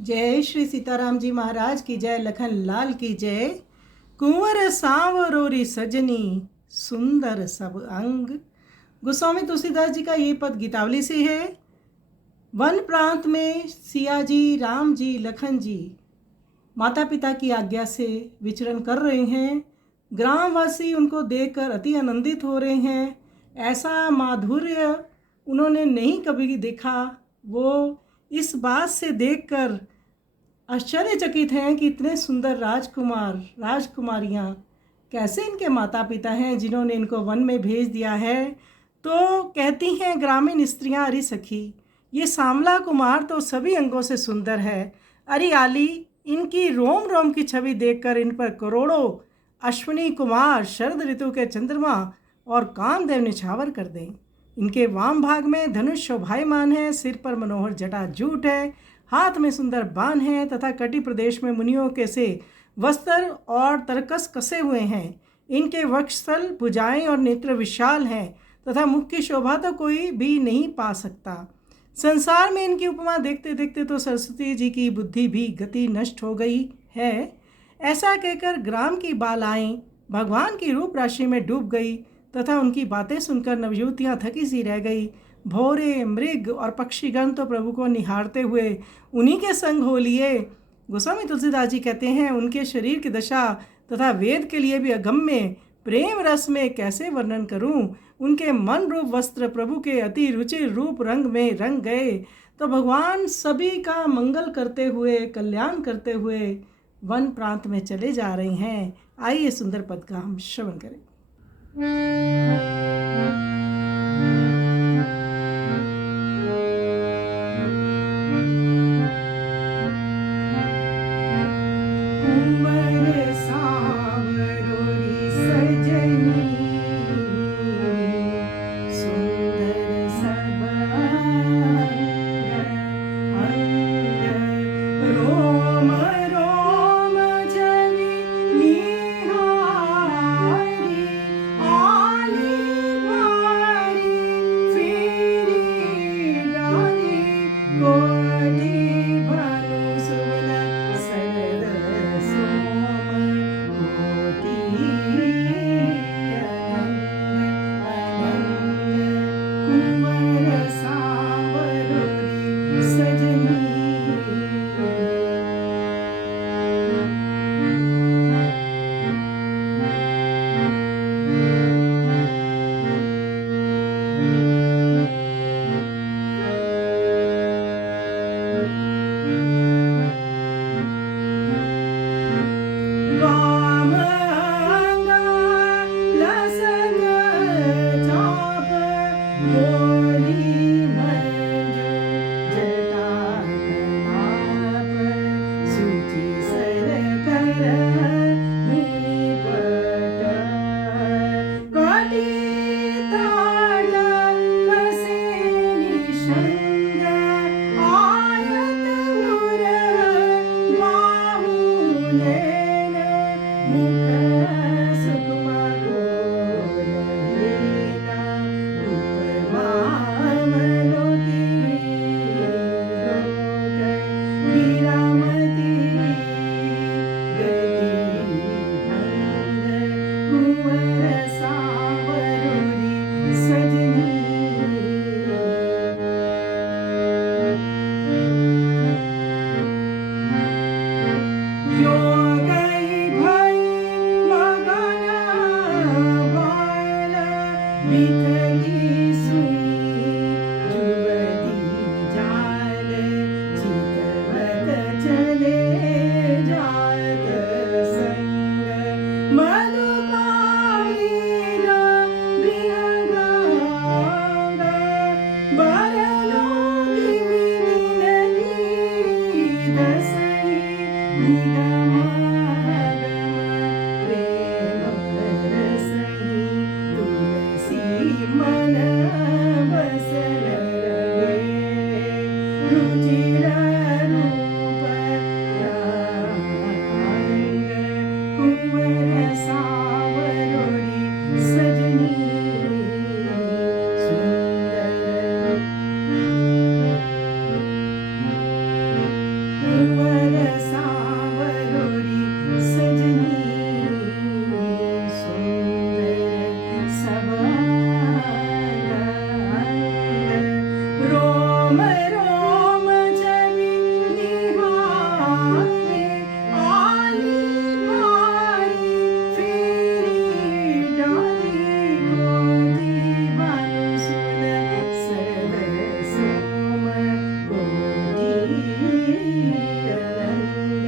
जय श्री सीताराम जी महाराज की जय, लखन लाल की जय। कुंवर सांवरोरी सजनी सुंदर सब अंग। गोस्वामी तुलसीदास जी का ये पद गीतावली से है। वन प्रांत में सिया जी, राम जी, लखन जी माता पिता की आज्ञा से विचरण कर रहे हैं। ग्रामवासी उनको देखकर अति आनंदित हो रहे हैं। ऐसा माधुर्य उन्होंने नहीं कभी देखा। वो इस बात से देखकर आश्चर्यचकित हैं कि इतने सुंदर राजकुमार राजकुमारियाँ कैसे इनके माता पिता हैं जिन्होंने इनको वन में भेज दिया है। तो कहती हैं ग्रामीण स्त्रियाँ, अरे सखी, ये सांवला कुमार तो सभी अंगों से सुंदर है। अरे आली, इनकी रोम रोम की छवि देखकर इन पर करोड़ों अश्विनी कुमार, शरद ऋतु के चंद्रमा और कामदेव निछावर कर दें। इनके वाम भाग में धनुष शोभायमान है, सिर पर मनोहर जटा जूट है, हाथ में सुंदर बाण है तथा कटी प्रदेश में मुनियों के से वस्त्र और तरकस कसे हुए हैं। इनके वक्षस्थल, भुजाएं और नेत्र विशाल हैं तथा मुख की शोभा तो कोई भी नहीं पा सकता। संसार में इनकी उपमा देखते देखते तो सरस्वती जी की बुद्धि भी गति नष्ट हो गई है। ऐसा कहकर ग्राम की बालाएं भगवान की रूप राशि में डूब गई तथा उनकी बातें सुनकर नवयुवतियाँ थकी सी रह गई। भौरे, मृग और पक्षीगण तो प्रभु को निहारते हुए उन्हीं के संग हो लिए। गोस्वामी तुलसीदास जी कहते हैं, उनके शरीर की दशा तथा वेद के लिए भी अगम्य प्रेम रस में कैसे वर्णन करूं। उनके मन रूप वस्त्र प्रभु के अति रुचिर रूप रंग में रंग गए। तो भगवान सभी का मंगल करते हुए, कल्याण करते हुए वन प्रांत में चले जा रहे हैं। आइए सुंदर पद का हम श्रवण करें। कुंवर सांवरोरी सजनी सुंदर सब अंग, रोम रोम जवि निहारी, आली बारी फेरी डारी, कोटि भानु सुमन सरद सोम, कोटि अनंग कुंवर सांवरोरी सजनी। वाम लसग चाप, गोरी मंजू जटा कलाप, सूची सर कर मुनिपट, कटी ताट कसे निषंग, आयत उर बाहु नैन, मुख सुकुमा गोल हेला, उपमा मलोकी रोग, हीरामती गति भंग, कुंवर सांवरोरी सजनी। योगई भई मगन बाल, बिखरी सुनी जुवती जाल, चितवत चले जात संग, मधुपाईर मृगांग, बरलोकी मिलिनली दसई, निगमागम प्रेम रसई, तुलसी मन बसल रहे, रुचिर रूप रंग, कुंवर सांवरोरी सजनी सुंदर। कुंवर सांवरोरी सजनी सुंदर सबंग रोम रोम जबी निहारे आली मारी फेरी डाली गोदी बानु सुन सरद सोम गोदी अनंग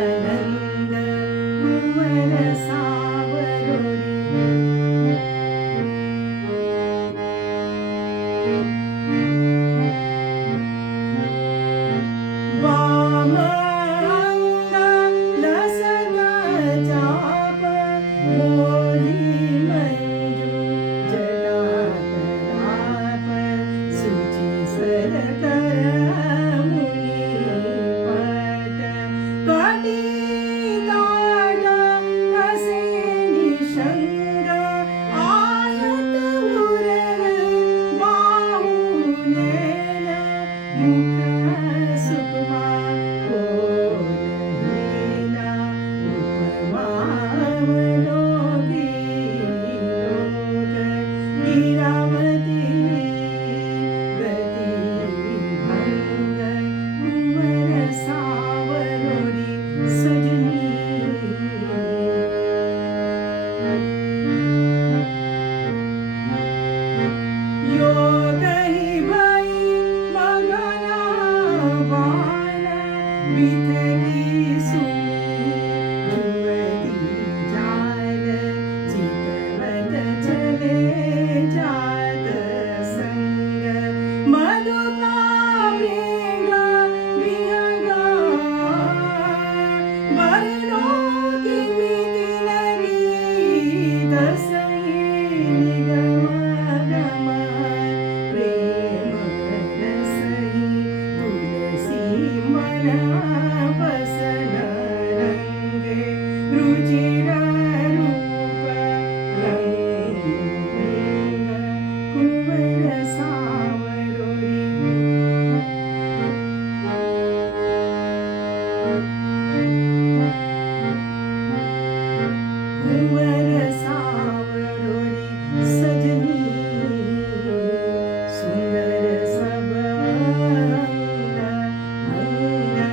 अनंग कुंवर सांवरोरी वामंग लसत चाप मोरी मंजू जटाकलाप सुचि सरकर मुनि पट कटी ताट कसे निषंग आयत उरर बाहुलेन मुख सुकुमा कोलहेला उपमावलोकी लोक गिरावती गती भंग कुंवर सांवरोरी सजनी योगहि भई मगना बाण बिथगी सुनी जुवती जाल चितवत चले जात संग मधुपा मृग विहंगा बरनो किमिति लगी दसई निगम गम प्रेम रसई तुलसी मन बसन रंगे रुचिर रूप रंग कुंवर सांवरोरी कुंवर सांवरोरी सजनी सुंदर सबंग अंग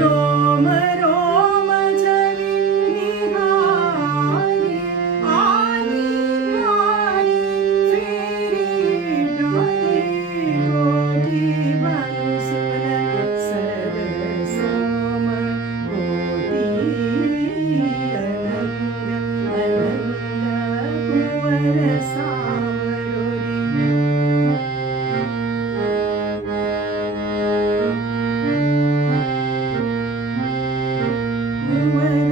रोम रोम जबी निहारी आली मारी फेरी डाली गोदी बानु सुन सरद सोम गोदी अनंग अनंग कुंवर सांवरोरी कुंवर